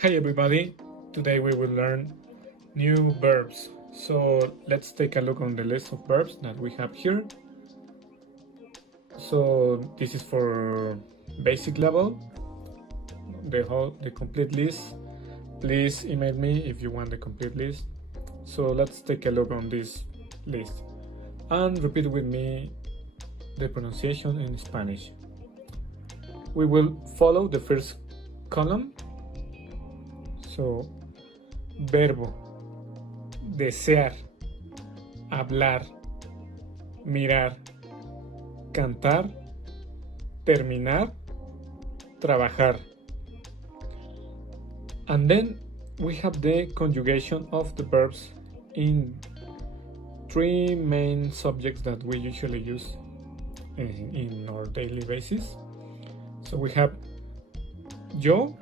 Hi everybody, today we will learn new verbs. So let's take a look on the list of verbs that we have here. So this is for basic level, the complete list. Please email me if you want the complete list. So let's take a look on this list and repeat with me the pronunciation in Spanish. We will follow the first column. So, verbo, desear, hablar, mirar, cantar, terminar, trabajar. And then we have the conjugation of the verbs in three main subjects that we usually use in our daily basis. So we have yo,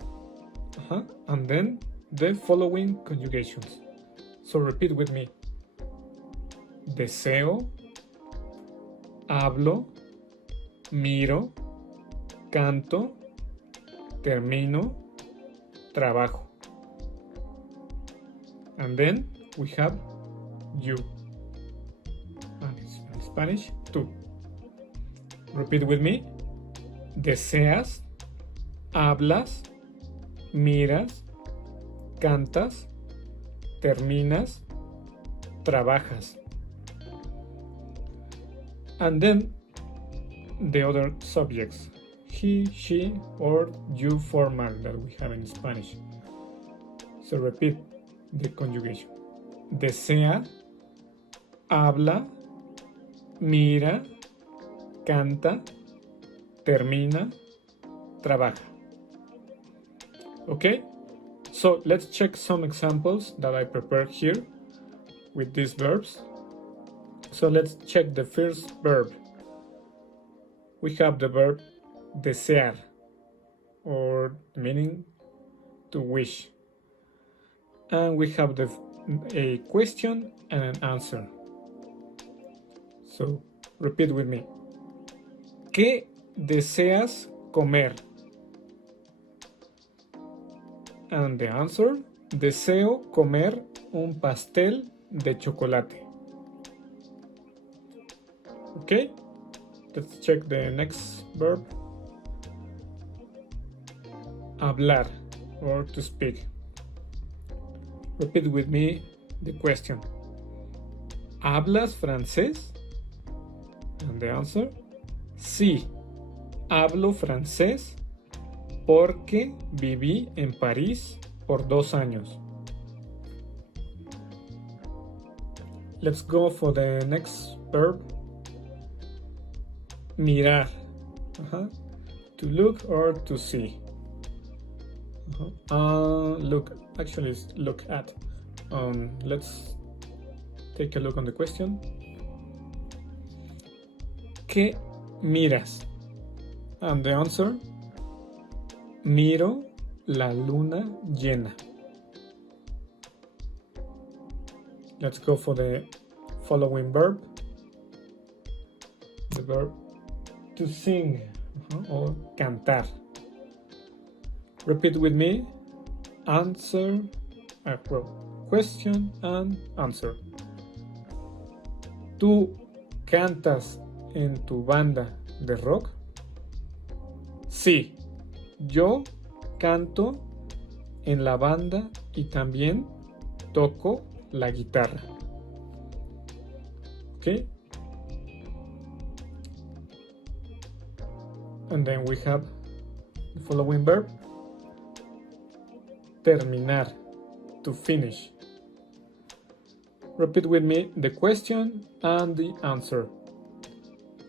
and then the following conjugations. So repeat with me. Deseo, hablo, miro, canto, termino, trabajo. And then we have you. And in Spanish, tú. Repeat with me. Deseas, hablas, miras, cantas, terminas, trabajas. And then the other subjects, he, she, or you formal that we have in Spanish. So repeat the conjugation. Desea, habla, mira, canta, termina, trabaja. Okay, so let's check some examples that I prepared here with these verbs. So let's check the first verb. We have the verb desear, or meaning to wish. And we have a question and an answer. So repeat with me. ¿Qué deseas comer? And the answer, deseo comer un pastel de chocolate. Okay, let's check the next verb. Hablar, or to speak. Repeat with me the question. ¿Hablas francés? And the answer, sí, hablo francés porque viví en París por 2 años. Let's go for the next verb. Mirar. To look or to see. Look, actually it's look at. Let's take a look on the question. ¿Qué miras? And the answer, miro la luna llena. Let's go for the following verb. The verb to sing or cantar. Repeat with me. Answer, question and answer. ¿Tú cantas en tu banda de rock? Sí, yo canto en la banda y también toco la guitarra. Okay? And then we have the following verb. Terminar, to finish. Repeat with me the question and the answer.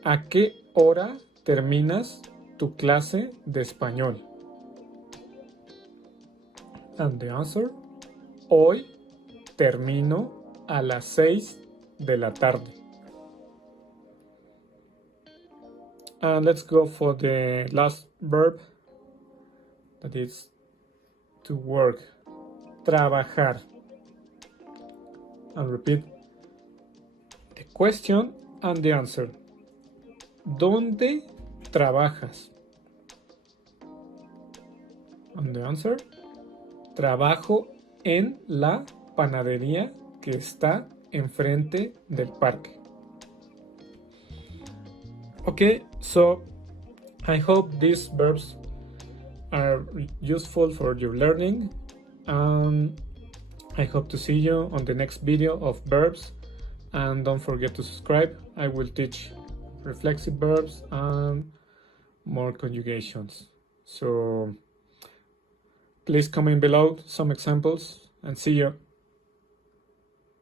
¿A qué hora terminas tu clase de español? And the answer, hoy termino a las 6 de la tarde. And let's go for the last verb, that is to work, trabajar. And repeat the question and the answer. ¿Dónde trabajas? And the answer, Trabajo en la panadería que está enfrente del parque. Okay, so I hope these verbs are useful for your learning. I hope to see you on the next video of verbs, and don't forget to subscribe. I will teach reflexive verbs and more conjugations. So please comment below some examples, and see you.